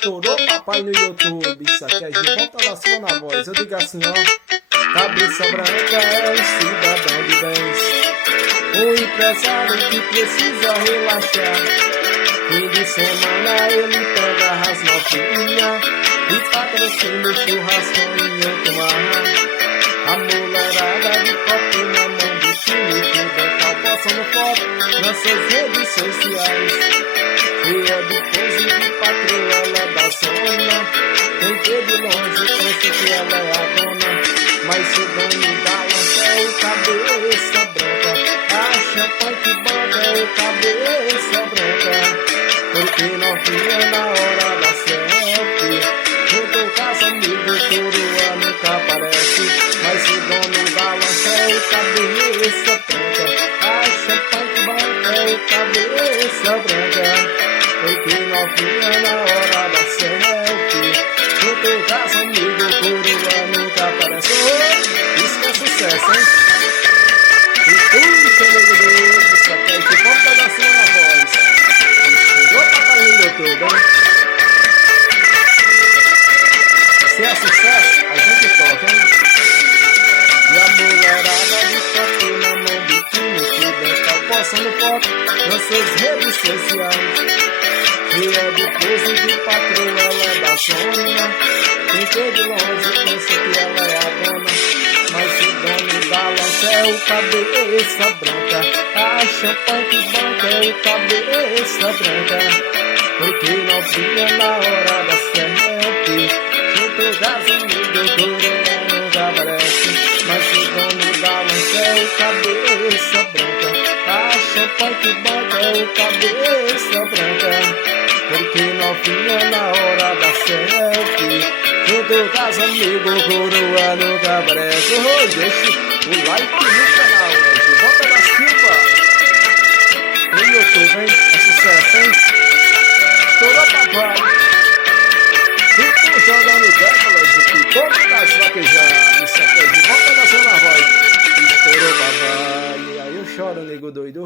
Estourou papai no YouTube. Isso aqui é Gilvan da Silva na voz. Eu digo assim, ó. Cabeça branca é um cidadão de bens, um empresário que precisa relaxar. Fim de semana ele pega as novinhas e patrocina o churrascão em outro mar. A mulherada de copo na mão do time, tudo tá passando foto nas suas redes sociais. Cheia de pose de patroa, ela da zona. Quem vê de longe pensa que ela é a dona, mas se o dono da lança é o cabeça branca. Acha punk banda é o cabeça branca. Porque novinha na hora da selfie, junto com as amigos, coroa nunca aparece. Mas o dono da lança é o cabeça branca. Acha punk banda é o cabeça branca. Porque novinha na hora da selfie, junto com as amigos, coroa nunca aparece. Oh, isso que é sucesso, hein? E puxa, nego doido, isso aqui é de ponta da cima na voz. Chegou papai no YouTube, hein? Se é sucesso, a gente toca, hein? E a mulherada de copo na mão do time, que bem tá postando foto nas suas redes sociais. Cheia de pose de patroa, ela é da zona. Quem vê de longe pensa que ela é a dona, mas o dono da lança é o cabeça branca. Acha punk banca é o cabeça branca. Porque novinha na hora da selfie, junto das amigas, coroa nunca aparece. Mas o dono da lança é o cabeça branca. Acha punk banca é o cabeça branca. Porque novinha na hora da selfie, junto com as amigos, coroa nunca aparece. Oh, deixa o like no canal, Gilvan da Silva no YouTube, hein? É sucesso, hein? Estourou papai. Fico jogando décadas o pipoco das vaquejadas. Isso aqui é Gilvan da Silva na voz. Estourou papai. E aí eu choro, nego doido.